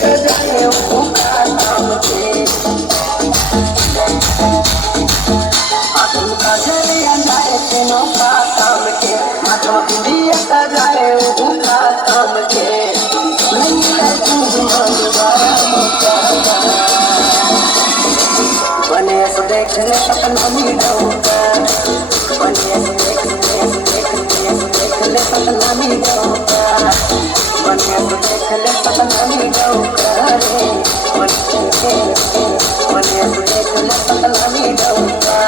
जाए उनका नाम के आदम का जाए जाए तीनों का काम के माथो इंडिया का जाए उनका काम के नहीं है तू बने से देखने सपना मिलूंगा बने से देखने सपना मिलूंगा बने से देखने सपना मिलूंगा रे बने से देखने सपना मिलूंगा